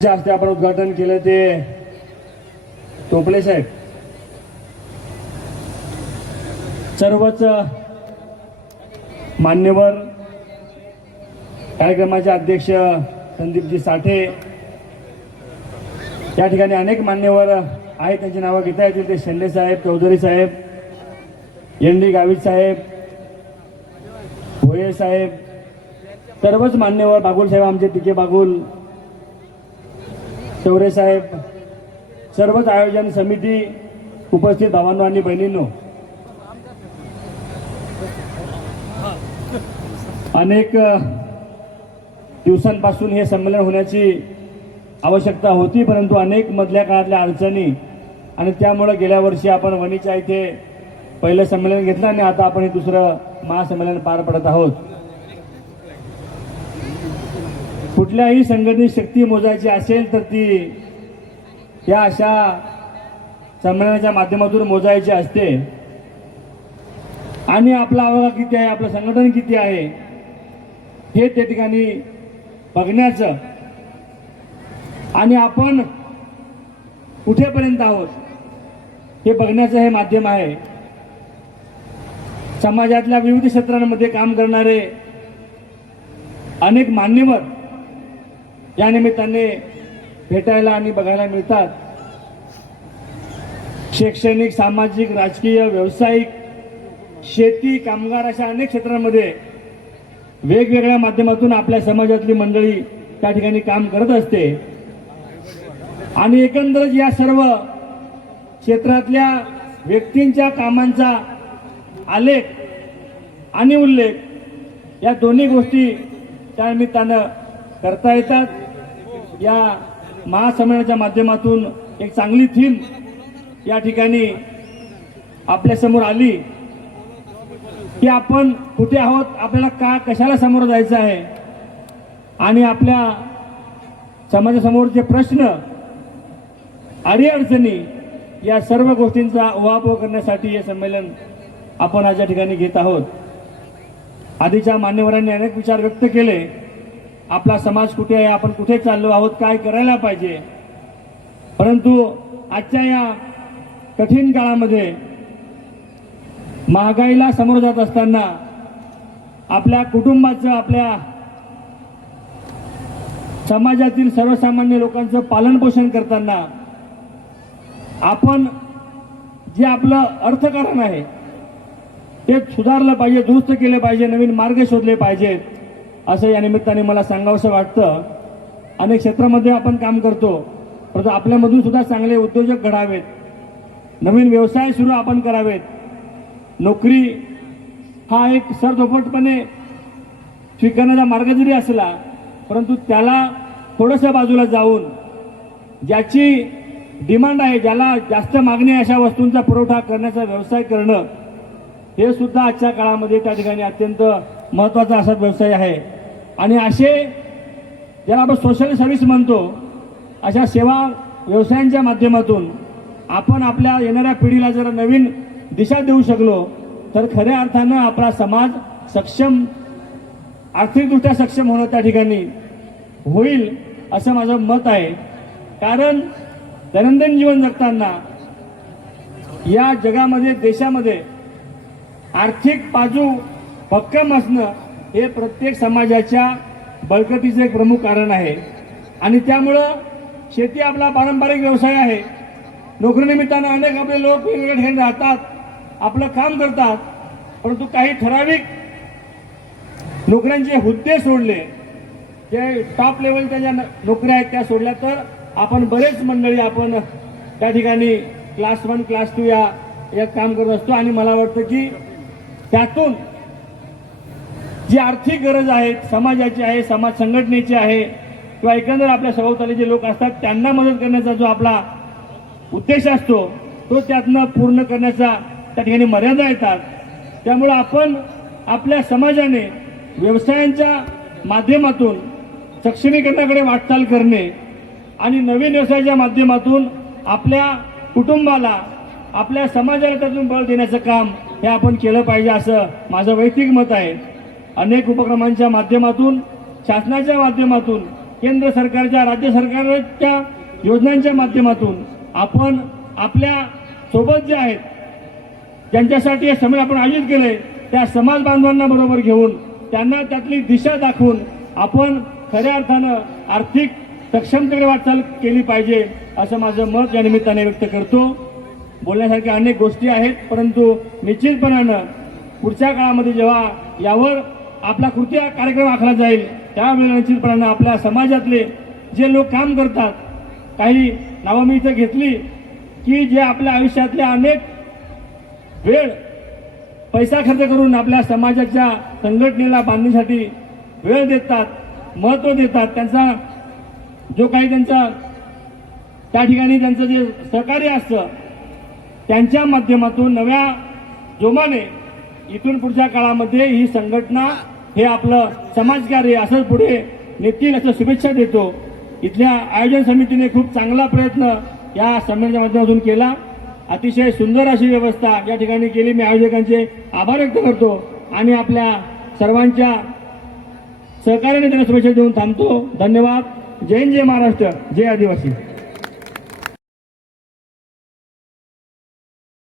ज्या हस्ते आपण उद्घाटन केलं ते टोपले साहेब. सर्वच मान्यवर कार्यक्रमाचे अध्यक्ष संदीपजी साठे. या ठिकाणी अनेक मान्यवर आहेत त्यांची नावं घेता येतील. ते शेंडे साहेब चौधरी साहेब एन गावित साहेब भोये साहेब. सर्वच मान्यवर बागुल साहेब आमचे तिके बागुल चौरे साहेब सर्वच आयोजन समिती उपस्थित भावांनो आणि बहिणींनो. अनेक दिवसांपासून हे संमेलन होण्याची आवश्यकता होती परंतु अनेक मधल्या काळातल्या अडचणी आणि त्यामुळं गेल्या वर्षी आपण वणीच्या इथे पहिलं संमेलन घेतलं आणि आता आपण हे दुसरं महासंमेलन पार पडत आहोत. कुठल्याही संघटनेची शक्ती मोजायची असेल तर ती या अशा संमेलनाच्या माध्यमातून मोजायची असते. आणि आपला आवाका किती आहे आपलं संघटन किती आहे हे त्या ठिकाणी बघण्याचं. आणि आपण कुठेपर्यंत आहोत हे बघण्याचं हे माध्यम आहे. समाजातल्या विविध क्षेत्रांमध्ये काम करणारे अनेक मान्यवर या निमित्ताने भेटायला आणि बघायला मिळतात शैक्षणिक सामाजिक राजकीय व्यावसायिक शेती कामगार अशा अनेक क्षेत्रांमध्ये वेगवेगळ्या माध्यमातून आपल्या समाजातली मंडळी त्या ठिकाणी काम करत असते. आणि एकंदरच या सर्व क्षेत्रातल्या व्यक्तींच्या कामांचा आलेख आणि उल्लेख या दोन्ही गोष्टी त्या निमित्तानं करता येतात. या महासंमेलनाच्या माध्यमातून एक चांगली थीम या ठिकाणी आपल्यासमोर आली की आपण कुठे आहोत आपल्याला का कशाला समोर जायचं आहे? आणि आपल्या समाजासमोरचे प्रश्न अडीअडचणी या सर्व गोष्टींचा उहापोह करण्यासाठी हे संमेलन आपण आज या ठिकाणी घेत आहोत. आधीच्या मान्यवरांनी अनेक विचार व्यक्त केले. आपला समाज कुठे आहे आपण कुठे चाललो आहोत काय करायला पाहिजे? परंतु आजच्या या कठीण काळामध्ये महागाईला समोर जात असताना आपल्या कुटुंबाचं आपल्या समाजातील सर्वसामान्य लोकांचं पालनपोषण करताना आपण जे आपलं अर्थकारण आहे ते सुधारलं पाहिजे दुरुस्त केलं पाहिजे नवीन मार्ग शोधले पाहिजेत. असं या निमित्ताने मला सांगावंसं वाटतं. अनेक क्षेत्रामध्ये आपण काम करतो. परंतु आपल्यामधून सुद्धा चांगले उद्योजक घडावेत. नवीन व्यवसाय सुरू आपण करावेत. नोकरी हा एक सरधोपटपणे स्वीकारण्याचा मार्ग जरी असला परंतु त्याला थोडंसं बाजूला जाऊन ज्याची डिमांड आहे ज्याला जास्त मागणी अशा वस्तूंचा पुरवठा करण्याचा व्यवसाय करणं हे सुद्धा आजच्या काळामध्ये त्या ठिकाणी अत्यंत महत्त्वाचा असा व्यवसाय आहे. आणि असे ज्याला आपण सोशल सर्व्हिस म्हणतो अशा सेवा व्यवसायांच्या माध्यमातून आपण आपल्या येणाऱ्या पिढीला जर नवीन दिशा देऊ शकलो तर खऱ्या अर्थानं आपला समाज सक्षम आर्थिकदृष्ट्या सक्षम होणं त्या ठिकाणी होईल असं माझं मत आहे. कारण दैनंदिन जीवन जगताना या जगामध्ये देशामध्ये आर्थिक बाजू भक्कम असणं हे प्रत्येक समाजाच्या बळकटीचं एक प्रमुख कारण आहे. आणि त्यामुळं शेती आपला पारंपरिक व्यवसाय आहे. नोकरीनिमित्तानं अनेक आपले लोक वेगवेगळ्या ठिकाणी राहतात आपलं काम करतात परंतु काही ठराविक नोकऱ्यांचे हुद्दे सोडले जे टॉप लेवलच्या ज्या नोकऱ्या आहेत त्या सोडल्या तर आपण बरेच मंडळी आपण त्या ठिकाणी क्लास वन क्लास टू या या काम करत असतो. आणि मला वाटतं की त्यातून जी आर्थिक गरज आहे समाजाची आहे समाज संघटनेची आहे किंवा एकंदर आपल्या सभोवताली जे लोक असतात त्यांना मदत करण्याचा जो आपला उद्देश असतो तो त्यातनं पूर्ण करण्याचा त्या ठिकाणी मर्यादा येतात. त्यामुळं आपण आपल्या समाजाने व्यवसायांच्या माध्यमातून सक्षमीकरणाकडे वाटचाल करणे आणि नवीन व्यवसायाच्या माध्यमातून आपल्या कुटुंबाला आपल्या समाजाला त्यातून बळ देण्याचं काम हे आपण केलं पाहिजे असं माझं वैयक्तिक मत आहे. अनेक उपक्रमांच्या माध्यमातून शासनाच्या माध्यमातून केंद्र सरकारच्या राज्य सरकारच्या योजनांच्या माध्यमातून आपण आपल्यासोबत जे आहेत ज्यांच्यासाठी हे समय आपण आयोजित केले त्या समाज बांधवांना बरोबर घेऊन त्यांना त्यातली दिशा दाखवून आपण खऱ्या अर्थानं आर्थिक सक्षमतेकडे वाटचाल केली पाहिजे असं माझं मत या निमित्ताने व्यक्त करतो. बोलण्यासारख्या अनेक गोष्टी आहेत परंतु निश्चितपणानं पुढच्या काळामध्ये जेव्हा यावर आपला कृती कार्यक्रम आखला जाईल. त्यावेळेला निश्चितपणानं आपल्या समाजातले जे लोक काम करतात काही नावं मी इथं घेतली की जे आपल्या आयुष्यातल्या अनेक वेळ पैसा खर्च करून आपल्या समाजाच्या संघटनेला बांधणीसाठी वेळ देतात महत्त्व देतात. त्यांचा जो काही त्यांचा त्या ठिकाणी त्यांचं जे सहकार्य असतं त्यांच्या माध्यमातून नव्या जोमाने इथून पुढच्या काळामध्ये ही संघटना हे आपलं समाजकार्य असंच पुढे नेतील असं शुभेच्छा देतो. इथल्या आयोजन समितीने खूप चांगला प्रयत्न या संमेलनाच्या माध्यमातून केला. अतिशय सुंदर अशी व्यवस्था या ठिकाणी केली. मी आयोजकांचे आभार व्यक्त करतो आणि आपल्या सर्वांच्या सहकार्याने त्यांना शुभेच्छा देऊन थांबतो. धन्यवाद. जय जय महाराष्ट्र. जय आदिवासी.